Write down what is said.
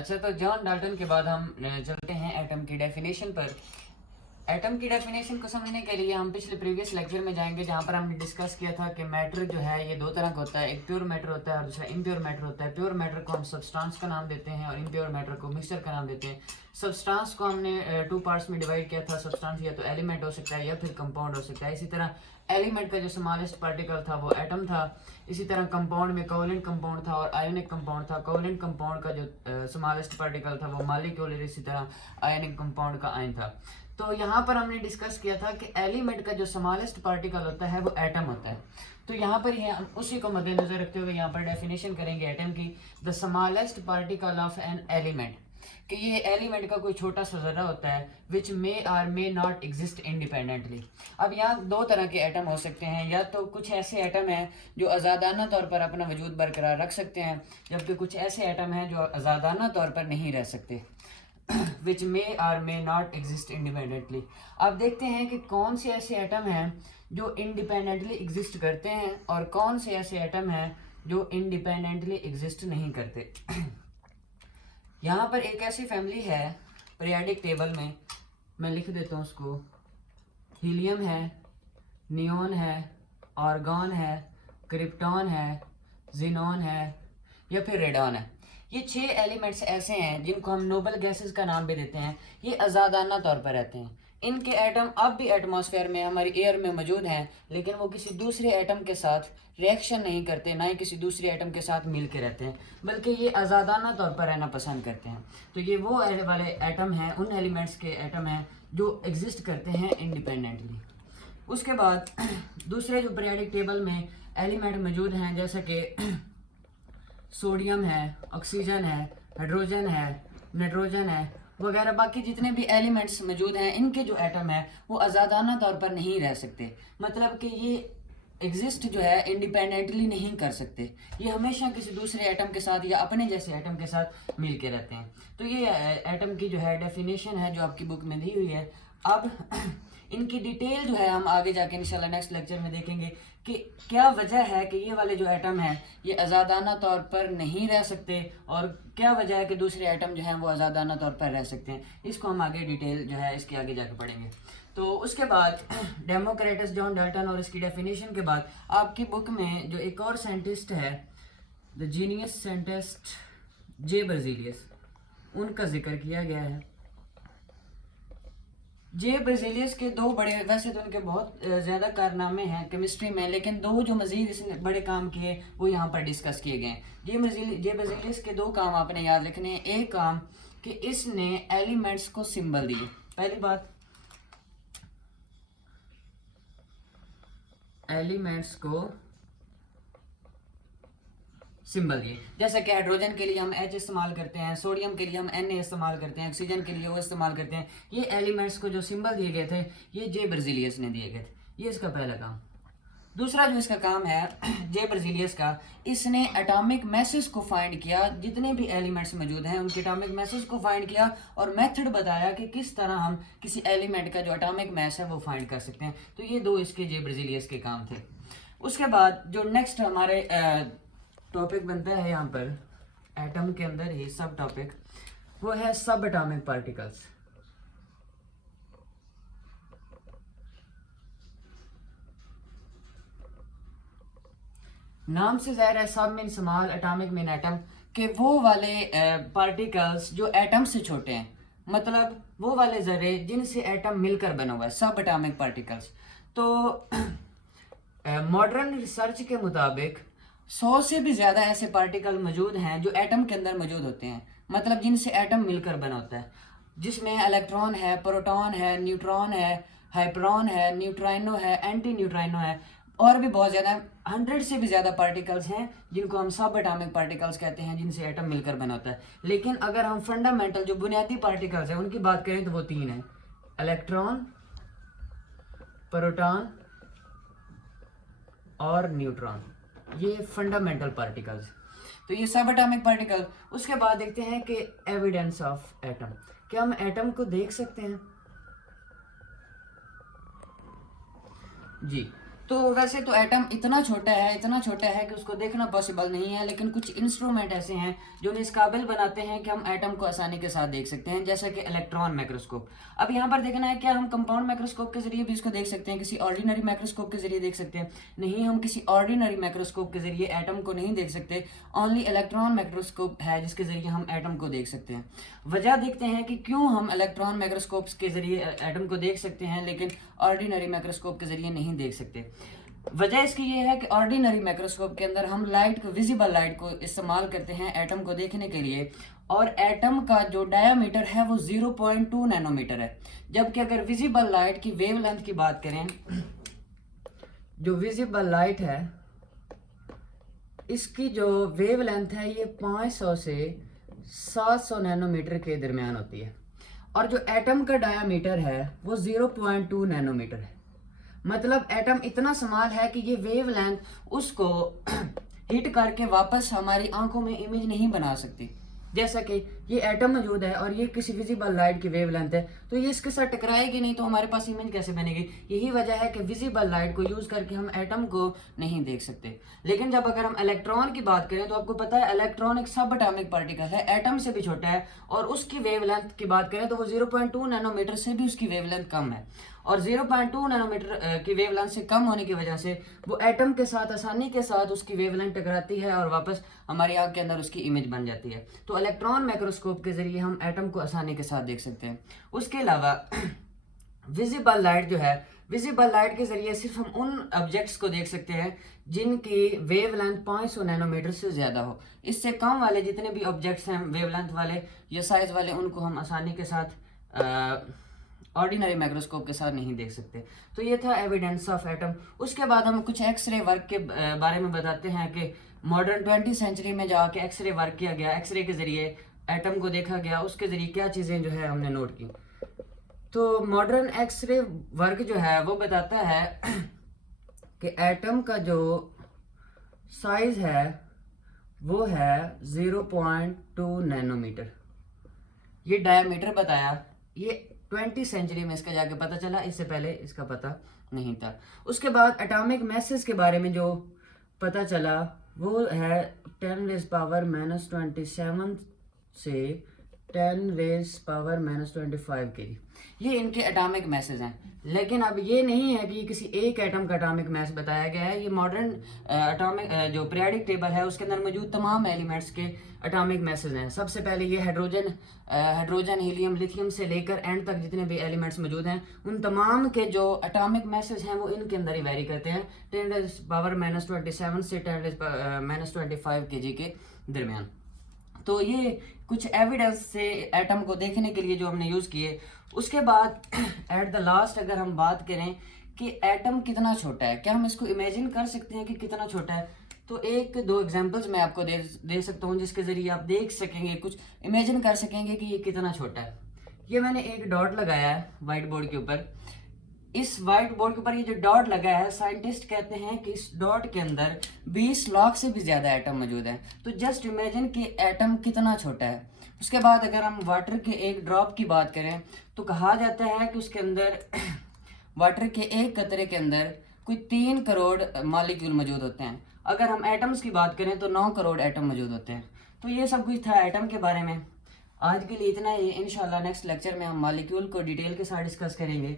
अच्छा, तो John Dalton के बाद हम चलते हैं एटम की डेफिनेशन पर। एटम की डेफिनेशन को समझने के लिए हम पिछले प्रीवियस लेक्चर में जाएंगे, जहाँ पर हमने डिस्कस किया था कि मैटर जो है ये दो तरह का होता है। एक प्योर मैटर होता है और दूसरा इम्प्योर मैटर होता है। प्योर मैटर को हम सब्सटेंस का नाम देते हैं और इम्प्योर मैटर को मिक्सचर का नाम देते हैं। सब्सटेंस को हमने टू पार्ट्स में डिवाइड किया था। सब्सटेंस या तो एलिमेंट हो सकता है या फिर कंपाउंड हो सकता है। इसी तरह एलिमेंट का जो स्मॉलेस्ट पार्टिकल था वो एटम था। इसी तरह कंपाउंड में कोवेलेंट कंपाउंड था और आयोनिक कंपाउंड था। कोवेलेंट कंपाउंड का जो स्मॉलेस्ट पार्टिकल था वो मॉलिक्यूल, इसी तरह आयोनिक कंपाउंड का आयन था। तो यहाँ पर हमने डिस्कस किया था कि एलिमेंट का जो स्मॉलेस्ट पार्टिकल होता है वो एटम होता है। तो यहाँ पर हम उसी को मद्देनजर रखते हुए यहाँ पर डेफिनेशन करेंगे एटम की। The smallest particle of an element, कि ये एलिमेंट का कोई छोटा सा जरा होता है which may or may not exist independently. अब यहाँ दो तरह के एटम हो सकते हैं, या तो कुछ ऐसे एटम हैं जो आज़ादाना तौर पर अपना वजूद बरकरार रख सकते हैं, जबकि कुछ ऐसे एटम हैं जो आज़ादाना तौर पर नहीं रह सकते, which may or may not exist independently. अब देखते हैं कि कौन से ऐसे एटम हैं जो इंडिपेंडेंटली एग्जिस्ट करते हैं और कौन से ऐसे एटम हैं जो इंडिपेंडेंटली एग्जिस्ट नहीं करते। यहाँ पर एक ऐसी फैमिली है पीरियोडिक टेबल में, मैं लिख देता हूँ उसको। हीलियम है, नियोन है, आर्गॉन है, क्रिप्टॉन है, जिनॉन है या फिर रेडॉन है। ये 6 एलिमेंट्स ऐसे हैं जिनको हम नोबल गैसेस का नाम भी देते हैं। ये आज़ादाना तौर पर रहते हैं। इनके एटम अब भी एटमॉस्फेयर में, हमारी एयर में मौजूद हैं, लेकिन वो किसी दूसरे एटम के साथ रिएक्शन नहीं करते, ना ही किसी दूसरे एटम के साथ मिल के रहते हैं, बल्कि ये आज़ादाना तौर पर रहना पसंद करते हैं। तो ये वो वाले एटम हैं, उन एलिमेंट्स के एटम हैं जो एग्जिस्ट करते हैं इंडिपेंडेंटली। उसके बाद दूसरे जो पीरियोडिक टेबल में एलिमेंट मौजूद हैं, जैसे कि सोडियम है, ऑक्सीजन है, हाइड्रोजन है, नाइट्रोजन है वगैरह, बाकी जितने भी एलिमेंट्स मौजूद हैं, इनके जो एटम है वो आज़ादाना तौर पर नहीं रह सकते। मतलब कि ये एग्जिस्ट जो है इंडिपेंडेंटली नहीं कर सकते, ये हमेशा किसी दूसरे एटम के साथ या अपने जैसे एटम के साथ मिल के रहते हैं। तो ये एटम की जो है डेफिनेशन है जो आपकी बुक में दी हुई है। अब इनकी डिटेल जो है हम आगे जाके इंशाल्लाह नेक्स्ट लेक्चर में देखेंगे कि क्या वजह है कि ये वाले जो एटम हैं ये आज़ादाना तौर पर नहीं रह सकते और क्या वजह है कि दूसरे एटम जो हैं वो आज़ादाना तौर पर रह सकते हैं। इसको हम आगे डिटेल जो है इसके आगे जाके पढ़ेंगे। तो उसके बाद डेमोक्रेटस जॉन डाल्टन और इसकी डेफिनेशन के बाद आपकी बुक में जो एक और साइंटिस्ट है, the genius scientist J Berzelius, उनका जिक्र किया गया है। जे बर्जीलियस के दो बड़े, वैसे तो उनके बहुत ज़्यादा कारनामे हैं केमिस्ट्री में, लेकिन दो जो मज़ीद इसने बड़े काम किए वो यहाँ पर डिस्कस किए गए हैं। जे बर्जीलियस के दो काम आपने याद रखने हैं। एक काम कि इसने एलिमेंट्स को सिंबल दिए। पहली बात, एलिमेंट्स को सिंबल दिए, जैसे कि हाइड्रोजन के लिए हम H इस्तेमाल करते हैं, सोडियम के लिए हम Na इस्तेमाल करते हैं, ऑक्सीजन के लिए वो इस्तेमाल करते हैं। ये एलिमेंट्स को जो सिंबल दिए गए थे ये जे बर्जीलियस ने दिए गए थे। ये इसका पहला काम। दूसरा जो इसका काम है जे बर्जीलियस का, इसने एटॉमिक मैसेज को फाइंड किया, जितने भी एलिमेंट्स मौजूद हैं उनके एटॉमिक मैसेज को फाइंड किया और मेथड बताया कि किस तरह हम किसी एलिमेंट का जो एटॉमिक मैस है वो फाइंड कर सकते हैं। तो ये दो इसके जे बर्जीलियस के काम थे। उसके बाद जो नेक्स्ट हमारे टॉपिक बनता है यहाँ पर एटम के अंदर ही सब टॉपिक, वो है सब एटॉमिक पार्टिकल्स। नाम से ज़ाहिर है सब mean small, atomic mean atom, के वो वाले पार्टिकल्स जो एटम से छोटे हैं, मतलब वो वाले ज़रे जिनसे एटम मिलकर बना हुआ है, सब एटॉमिक पार्टिकल्स। तो मॉडर्न रिसर्च के मुताबिक 100 से भी ज़्यादा ऐसे पार्टिकल मौजूद हैं जो एटम के अंदर मौजूद होते हैं, मतलब जिनसे एटम मिलकर बना होता है, जिसमें इलेक्ट्रॉन है, प्रोटॉन है, न्यूट्रॉन है, हाइप्रोन है, न्यूट्राइनो है, एंटी न्यूट्राइनो है, और भी बहुत ज़्यादा 100 से भी ज़्यादा पार्टिकल्स हैं जिनको हम सब एटॉमिक पार्टिकल्स कहते हैं, जिनसे एटम मिलकर बना होता है। लेकिन अगर हम फंडामेंटल जो बुनियादी पार्टिकल्स हैं उनकी बात करें तो वो 3 हैं, इलेक्ट्रॉन, प्रोटॉन और न्यूट्रॉन। ये फंडामेंटल पार्टिकल्स। तो ये सब एटॉमिक पार्टिकल। उसके बाद देखते हैं कि एविडेंस ऑफ एटम, क्या हम एटम को देख सकते हैं जी। तो वैसे तो एटम इतना छोटा है कि उसको देखना पॉसिबल नहीं है, लेकिन कुछ इंस्ट्रूमेंट ऐसे हैं जो इस काबिल बनाते हैं कि हम एटम को आसानी के साथ देख सकते हैं, जैसा कि इलेक्ट्रॉन माइक्रोस्कोप। अब यहाँ पर देखना है क्या हम कंपाउंड माइक्रोस्कोप के जरिए भी इसको देख सकते हैं, किसी ऑर्डिनरी माइक्रोस्कोप के जरिए देख सकते हैं? नहीं, हम किसी ऑर्डिनरी माइक्रोस्कोप के जरिए एटम को नहीं देख सकते। ओनली इलेक्ट्रॉन माइक्रोस्कोप है जिसके जरिए हम एटम को देख सकते हैं। वजह देखते हैं कि क्यों हम इलेक्ट्रॉन माइक्रोस्कोप के जरिए एटम को देख सकते हैं लेकिन ऑर्डिनरी माइक्रोस्कोप के जरिए नहीं देख सकते। वजह इसकी ये है कि ऑर्डिनरी माइक्रोस्कोप के अंदर हम लाइट को, विजिबल लाइट को इस्तेमाल करते हैं एटम को देखने के लिए, और एटम का जो डायामीटर है वो 0.2 नैनोमीटर है। जबकि अगर विजिबल लाइट की वेवलेंथ की बात करें, जो विजिबल लाइट है इसकी जो वेवलेंथ है ये 500 से 700 नैनोमीटर के दरमियान होती है, और जो एटम का डायामीटर है वो 0.2 नैनोमीटर है। मतलब एटम इतना स्मॉल है कि ये वेवलेंथ उसको हिट करके वापस हमारी आंखों में इमेज नहीं बना सकती। जैसा कि ये एटम मौजूद है और ये किसी विजिबल लाइट की वेवलेंथ है, तो ये इसके साथ टकराएगी नहीं, तो हमारे पास इमेज कैसे बनेगी? यही वजह है कि विजिबल लाइट को यूज करके हम एटम को नहीं देख सकते। लेकिन जब अगर हम इलेक्ट्रॉन की बात करें तो आपको पता है इलेक्ट्रॉन एक सब एटॉमिक पार्टिकल है, एटम से भी छोटा है, और उसकी वेवलेंथ की बात करें तो वो 0.2 नैनोमीटर से भी उसकी वेवलेंथ कम है। और 0.2 नैनोमीटर की वेवलेंथ से कम होने की वजह से वो एटम के साथ आसानी के साथ उसकी वेवलेंथ टकराती है और वापस हमारी आंख के अंदर उसकी इमेज बन जाती है। तो इलेक्ट्रॉन माइक्रोस्कोप के जरिए हम एटम को आसानी के साथ देख सकते हैं। उसके अलावा विजिबल लाइट जो है, विजिबल लाइट के जरिए सिर्फ हम उन ऑब्जेक्ट्स को देख सकते हैं जिनकी वेवलेंथ 500 नैनोमीटर से ज़्यादा हो। इससे कम वाले जितने भी ऑब्जेक्ट्स हैं वेवलेंथ वाले या साइज वाले, उनको हम आसानी के साथ ऑर्डिनरी माइक्रोस्कोप के साथ नहीं देख सकते। तो ये था एविडेंस ऑफ एटम। उसके बाद हम कुछ एक्सरे वर्क के बारे में बताते हैं कि मॉडर्न 20वीं सेंचुरी में जाके एक्सरे वर्क किया गया, एक्सरे के जरिए एटम को देखा गया, उसके जरिए क्या चीज़ें जो है हमने नोट की। तो मॉडर्न एक्सरे वर्क जो है वो बताता है कि एटम का जो साइज है वो है 0.2 नैनोमीटर। ये डायमीटर बताया, ये 20वीं सेंचुरी में इसका जाके पता चला, इससे पहले इसका पता नहीं था। उसके बाद एटॉमिक मैसेज के बारे में जो पता चला वो है 10⁻⁻27 से 10⁻⁻25 के लिए। ये इनके एटॉमिक मैसेज हैं। लेकिन अब ये नहीं है कि ये किसी एक एटम का एटॉमिक मैस बताया गया है। ये मॉडर्न एटॉमिक जो पीरियोडिक टेबल है उसके अंदर मौजूद तमाम एलिमेंट्स के एटॉमिक मैसेज हैं। सबसे पहले ये हाइड्रोजन, हीलियम, लिथियम से लेकर एंड तक जितने भी एलिमेंट्स मौजूद हैं उन तमाम के जो एटॉमिक मैसेज हैं वो इनके अंदर ही वेरी करते हैं 10⁻⁻27 से 10⁻⁻25 kg के दरमियान। तो ये कुछ एविडेंस से एटम को देखने के लिए जो हमने यूज़ किए। उसके बाद एट द लास्ट अगर हम बात करें कि एटम कितना छोटा है, क्या हम इसको इमेजिन कर सकते हैं कि कितना छोटा है? तो एक दो एग्जांपल्स मैं आपको दे सकता हूँ जिसके ज़रिए आप देख सकेंगे, कुछ इमेजिन कर सकेंगे कि ये कितना छोटा है। ये मैंने एक डॉट लगाया है वाइट बोर्ड के ऊपर। इस वाइट बोर्ड के ऊपर ये जो डॉट लगा है, साइंटिस्ट कहते हैं कि इस डॉट के अंदर 20 लाख से भी ज़्यादा एटम मौजूद हैं। तो जस्ट इमेजिन कि एटम कितना छोटा है। उसके बाद अगर हम वाटर के एक ड्रॉप की बात करें तो कहा जाता है कि उसके अंदर वाटर के एक कतरे के अंदर कोई 3 करोड़ मॉलिक्यूल मौजूद होते हैं। अगर हम एटम्स की बात करें तो 9 करोड़ एटम मौजूद होते हैं। तो ये सब कुछ था एटम के बारे में। आज के लिए इतना ही। इंशाल्लाह नेक्स्ट लेक्चर में हम मॉलिक्यूल को डिटेल के साथ डिस्कस करेंगे।